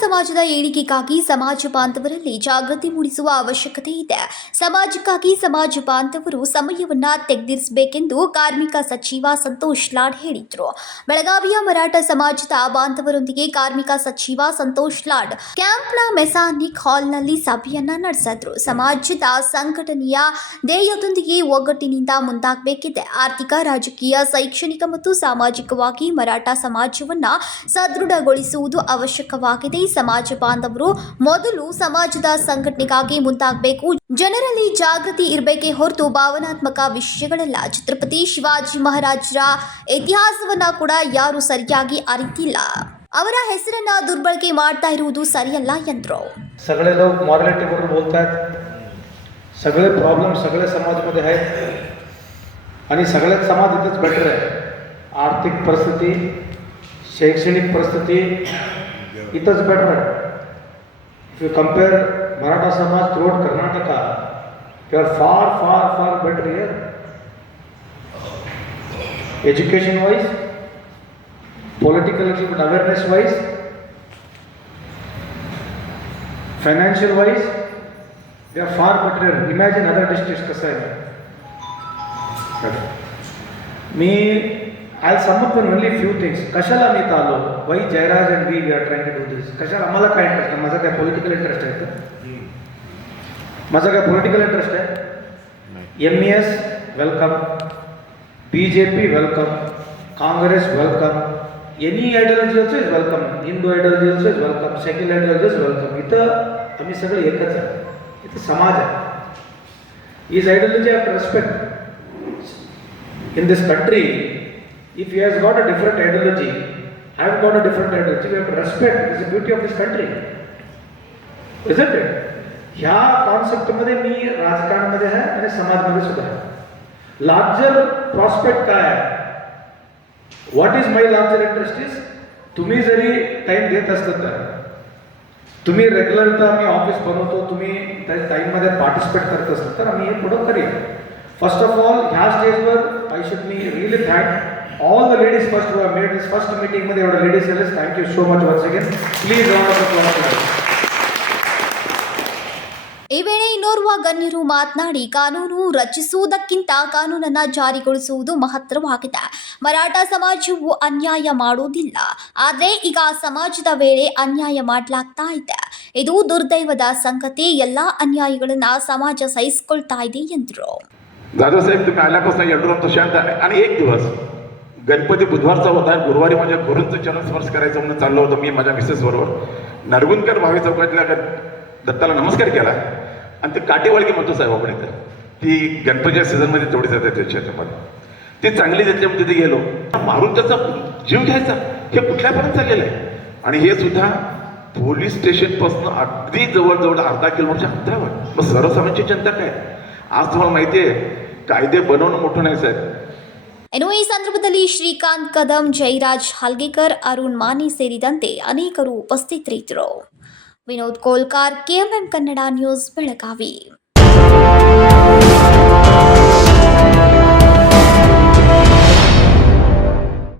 ಸಮಾಜದ ಏಳಿಗೆಗಾಗಿ ಸಮಾಜ ಬಾಂಧವರಲ್ಲಿ ಜಾಗೃತಿ ಮೂಡಿಸುವ ಅವಶ್ಯಕತೆ ಇದೆ. ಸಮಾಜಕ್ಕಾಗಿ ಸಮಾಜ ಬಾಂಧವರು ಸಮಯವನ್ನ ತೆಗೆದಿರಿಸಬೇಕೆಂದು ಕಾರ್ಮಿಕ ಸಚಿವ ಸಂತೋಷ್ ಲಾಡ್ ಹೇಳಿದರು. ಬೆಳಗಾವಿಯ ಮರಾಠ ಸಮಾಜದ ಬಾಂಧವರೊಂದಿಗೆ ಕಾರ್ಮಿಕ ಸಚಿವ ಸಂತೋಷ್ ಲಾಡ್ ಕ್ಯಾಂಪ್ನ ಮೆಸಾನಿಕ್ ಹಾಲ್ನಲ್ಲಿ ಸಭೆಯನ್ನ ನಡೆಸಿದ್ರು. ಸಮಾಜದ ಸಂಘಟನೆಯ ಧ್ಯೇಯದೊಂದಿಗೆ ಒಗ್ಗಟ್ಟಿನಿಂದ ಮುಂದಾಗಬೇಕಿದೆ. ಆರ್ಥಿಕ, ರಾಜಕೀಯ, ಶೈಕ್ಷಣಿಕ ಮತ್ತು ಸಾಮಾಜಿಕವಾಗಿ ಮರಾಠ ಸಮಾಜವನ್ನ ಸದೃಢಗೊಳಿಸುವುದು ಅವಶ್ಯಕವಾಗಿದೆ ಸಮಾಜ ಬಾಂಧವರು ಮೊದಲು ಸಮಾಜದ ಸಂಘಟನೆಗಾಗಿ ಮುಂದಾಗಬೇಕು ಜನರಲ್ಲಿ ಜಾಗೃತಿ ಇರಬೇಕೇ ಹೊರತು ಭಾವನಾತ್ಮಕ ವಿಷಯಗಳಲ್ಲ ಛತ್ರಪತಿ ಶಿವಾಜಿ ಮಹಾರಾಜರ ಇತಿಹಾಸವನ್ನ ಕೂಡ ಯಾರು ಸರಿಯಾಗಿ ಅರಿತಿಲ್ಲ ಅವರ ಹೆಸರನ್ನ ದುರ್ಬಳಕೆ ಮಾಡ್ತಾ ಇರುವುದು ಸರಿಯಲ್ಲ ಎಂದರು सगळे लोक मॉरॅलिटीबरोबर बोलत आहेत सगळे प्रॉब्लेम सगळ्या समाजामध्ये आहेत आणि सगळ्यात समाज इथंच बेटर आहे आर्थिक परिस्थिती शैक्षणिक परिस्थिती It is better. If you compare Maratha Samaj throughout Karnataka, you are far, far, far better here. Education wise, political little bit awareness wise, financial wise, they are far better. Imagine other districts कसं आहे मी आय सम पण only few things कशाला मी इथं आलो? वै Jayraj and we we are trying to do this कशाला? आम्हाला काय इंटरेस्ट आहे? माझा काय पॉलिटिकल इंटरेस्ट आहे का माझा काय पॉलिटिकल इंटरेस्ट आहे? M E S welcome B J P welcome Congress welcome any ideology also is welcome Hindu ideology also is welcome secular ideology is welcome इथं आम्ही सगळे एकच आहे इथं समाज आहे. Is ideology have to respect in this country, if he has got a different ideology, I have got a different ideology, we have to respect. It is the beauty of this country. Isn't it? ह्या कॉन्सेप्टमध्ये मी राजकारणामध्ये आहे आणि समाजमध्ये सुद्धा आहे larger prospect काय आहे what is my larger interest is तुम्ही जरी टाईम देत असतात तर तुम्ही रेग्युलर तर आम्ही ऑफिस बनवतो तुम्ही त्या टाईममध्ये पार्टिसिपेट करत असतात तर आम्ही हे पुढं करूया फर्स्ट ऑफ ऑल ह्या स्टेजवर I should me really thank all the ladies first who made this first मीटिंगमध्ये एवढ्या ladies झालेस thank you so much once again please ಈ ವೇಳೆ ಇನ್ನೋರ್ವ ಗಣ್ಯರು ಮಾತನಾಡಿ ಕಾನೂನು ರಚಿಸುವುದಕ್ಕಿಂತ ಕಾನೂನನ್ನ ಜಾರಿಗೊಳಿಸುವುದು ಮಹತ್ತರವಾಗಿದೆ ಮರಾಠ ಸಮಾಜವು ಅನ್ಯಾಯ ಮಾಡುವುದಿಲ್ಲ ಆದರೆ ಈಗ ಸಮಾಜದ ವೇಳೆ ಅನ್ಯಾಯ ಮಾಡಲಾಗ್ತಾ ಇದೆ ಇದು ದುರ್ದೈವದ ಸಂಗತಿ ಎಲ್ಲಾ ಅನ್ಯಾಯಗಳನ್ನ ಸಮಾಜ ಸಹಿಸಿಕೊಳ್ತಾ ಇದೆ ಎಂದರು दादासाहेब तुम्ही आल्यापासून येडूराम तो शांत आहे आणि एक दिवस गणपती बुधवारचा होता गुरुवारी माझ्या गुरूंचं चरण स्पर्श करायचं म्हणून चाललो होतो मी माझ्या मिसेस बरोबर. नरगुंदकर भावी चौकातल्या दत्ताला नमस्कार केला. आणि ते काटेवाळकी म्हणतो साहेब आपण इथं. ती गणपतीच्या सीझनमध्ये तेवढी जाते त्याच्या ह्याच्यामध्ये ती चांगली त्याच्यामध्ये तिथे गेलो. मारून त्याचा जीव घ्यायचा हे कुठल्यापर्यंत चाललेलं आहे? आणि हे सुद्धा पोलीस स्टेशनपासून अगदी जवळजवळ अर्धा किलोमीटरच्या अंतरावर. मग सर्वसामान्यांची जनता काय? आज तुम्हाला माहिती आहे कायदे बनवणं मोठं नाही साहेब. ಇನ್ನು ಈ ಸಂದರ್ಭದಲ್ಲಿ ಶ್ರೀಕಾಂತ್ ಕದಂ, ಜೈರಾಜ್ ಹಲ್ಗೇಕರ್, ಅರುಣ್ ಮಾನಿ ಸೇರಿದಂತೆ ಅನೇಕರು ಉಪಸ್ಥಿತರಿದ್ದರು. Vinod Kolkar KMM Kannada news, Belagavi.